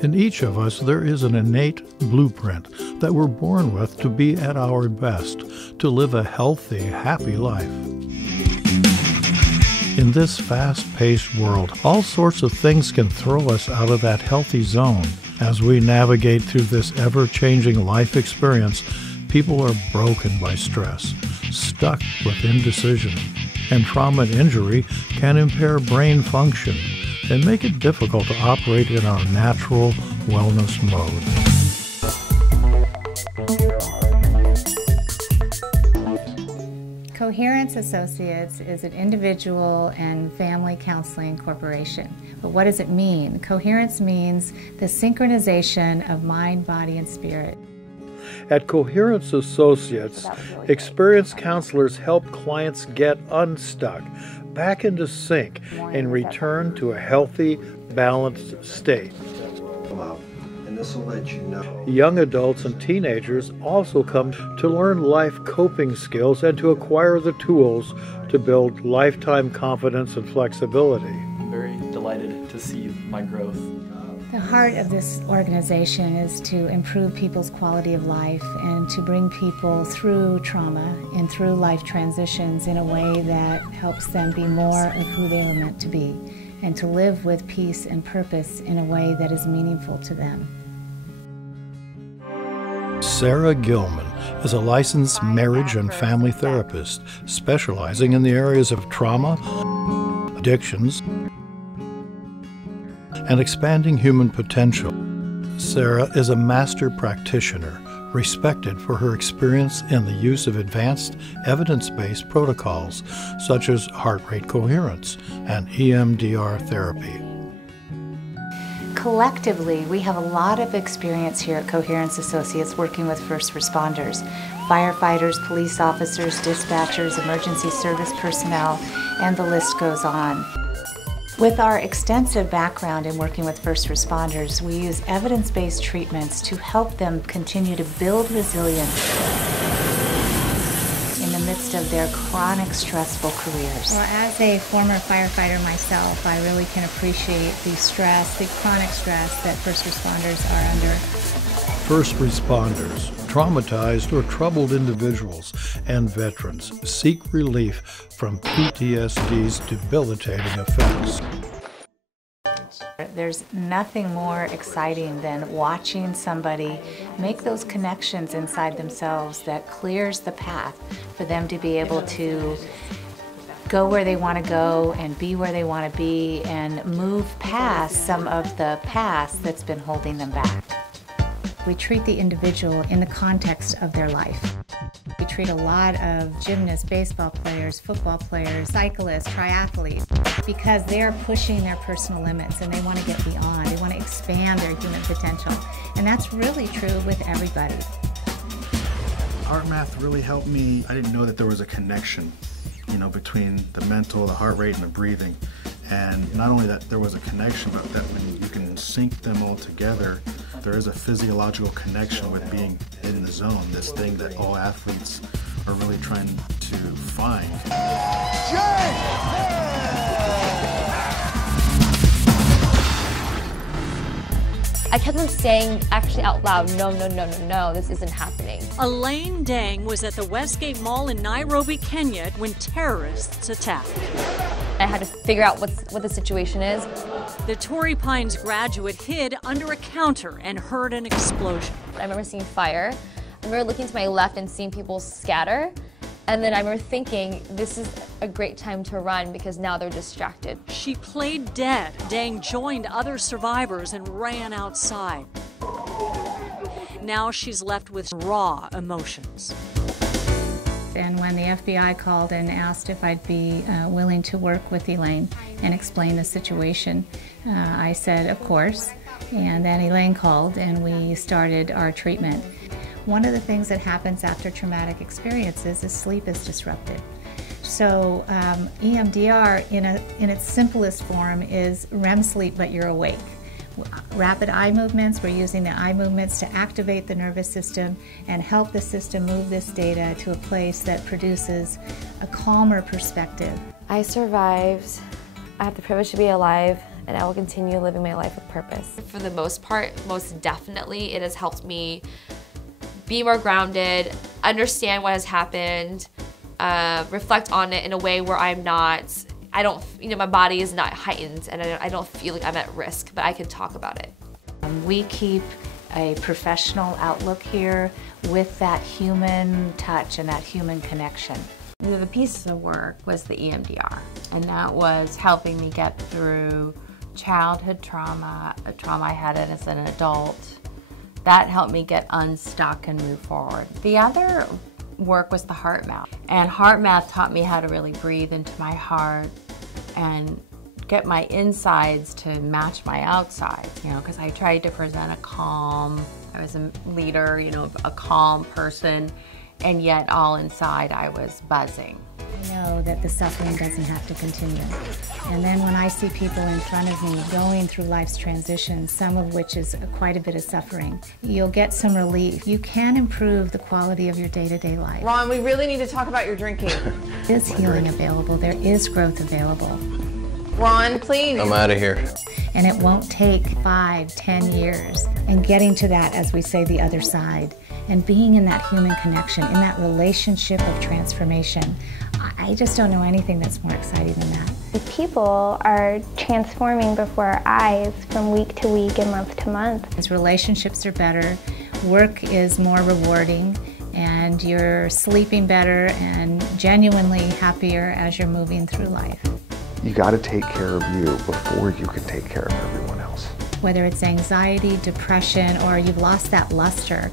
In each of us, there is an innate blueprint that we're born with to be at our best, to live a healthy, happy life. In this fast-paced world, all sorts of things can throw us out of that healthy zone. As we navigate through this ever-changing life experience, people are broken by stress, stuck with indecision, and trauma and injury can impair brain function and make it difficult to operate in our natural wellness mode. Coherence Associates is an individual and family counseling corporation. But what does it mean? Coherence means the synchronization of mind, body, and spirit. At Coherence Associates, experienced counselors help clients get unstuck, back into sync, and return to a healthy, balanced state. And this will let you know. Young adults and teenagers also come to learn life coping skills and to acquire the tools to build lifetime confidence and flexibility. I'm very delighted to see my growth. The heart of this organization is to improve people's quality of life and to bring people through trauma and through life transitions in a way that helps them be more of who they are meant to be and to live with peace and purpose in a way that is meaningful to them. Sarah Gilman is a licensed marriage and family therapist specializing in the areas of trauma, addictions, and expanding human potential. Sarah is a master practitioner, respected for her experience in the use of advanced evidence-based protocols such as heart rate coherence and EMDR therapy. Collectively, we have a lot of experience here at Coherence Associates working with first responders, firefighters, police officers, dispatchers, emergency service personnel, and the list goes on. With our extensive background in working with first responders, we use evidence-based treatments to help them continue to build resilience in the midst of their chronic, stressful careers. Well, as a former firefighter myself, I really can appreciate the stress, the chronic stress that first responders are under. First responders, traumatized or troubled individuals, and veterans seek relief from PTSD's debilitating effects. There's nothing more exciting than watching somebody make those connections inside themselves that clears the path for them to be able to go where they want to go and be where they want to be and move past some of the past that's been holding them back. We treat the individual in the context of their life. We treat a lot of gymnasts, baseball players, football players, cyclists, triathletes, because they're pushing their personal limits and they want to get beyond. They want to expand their human potential. And that's really true with everybody. Art math really helped me. I didn't know that there was a connection, between the mental, the heart rate, and the breathing. And not only that there was a connection, but that when you can sync them all together, there is a physiological connection with being in the zone, this thing that all athletes are really trying to find. I kept on saying actually out loud, no, this isn't happening. Elaine Dang was at the Westgate Mall in Nairobi, Kenya when terrorists attacked. I had to figure out what the situation is. The Torrey Pines graduate hid under a counter and heard an explosion. I remember seeing fire. I remember looking to my left and seeing people scatter. And then I remember thinking, this is a great time to run because now they're distracted. She played dead. Dang joined other survivors and ran outside. Now she's left with raw emotions. And when the FBI called and asked if I'd be willing to work with Elaine and explain the situation, I said, of course. And then Elaine called and we started our treatment. One of the things that happens after traumatic experiences is sleep is disrupted. So EMDR in its simplest form is REM sleep, but you're awake. Rapid eye movements, we're using the eye movements to activate the nervous system and help the system move this data to a place that produces a calmer perspective. I survived. I have the privilege to be alive and I will continue living my life with purpose. For the most part, most definitely, it has helped me be more grounded, understand what has happened, reflect on it in a way where my body is not heightened and I don't feel like I'm at risk, but I can talk about it. We keep a professional outlook here with that human touch and that human connection. The piece of work was the EMDR, and that was helping me get through childhood trauma, a trauma I had as an adult. That helped me get unstuck and move forward. The other work was the heart math, and heart math taught me how to really breathe into my heart and get my insides to match my outsides, because I tried to present I was a leader, a calm person, and yet all inside I was buzzing. I know that the suffering doesn't have to continue. And then when I see people in front of me going through life's transitions, some of which is quite a bit of suffering, you'll get some relief. You can improve the quality of your day-to-day life. Ron, we really need to talk about your drinking. There is healing available. There is growth available. Ron, please. I'm out of here. And it won't take 5, 10 years. And getting to that, as we say, the other side, and being in that human connection, in that relationship of transformation, I just don't know anything that's more exciting than that. People are transforming before our eyes from week to week and month to month. As relationships are better, work is more rewarding, and you're sleeping better and genuinely happier as you're moving through life. You got to take care of you before you can take care of everyone else. Whether it's anxiety, depression, or you've lost that luster,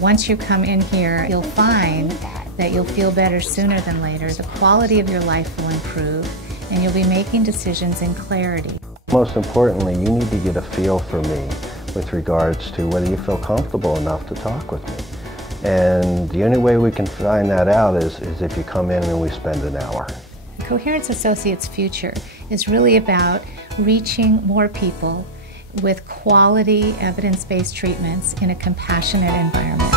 once you come in here, you'll find that you'll feel better sooner than later. The quality of your life will improve, and you'll be making decisions in clarity. Most importantly, you need to get a feel for me with regards to whether you feel comfortable enough to talk with me. And the only way we can find that out is if you come in and we spend an hour. Coherence Associates' future is really about reaching more people with quality, evidence-based treatments in a compassionate environment.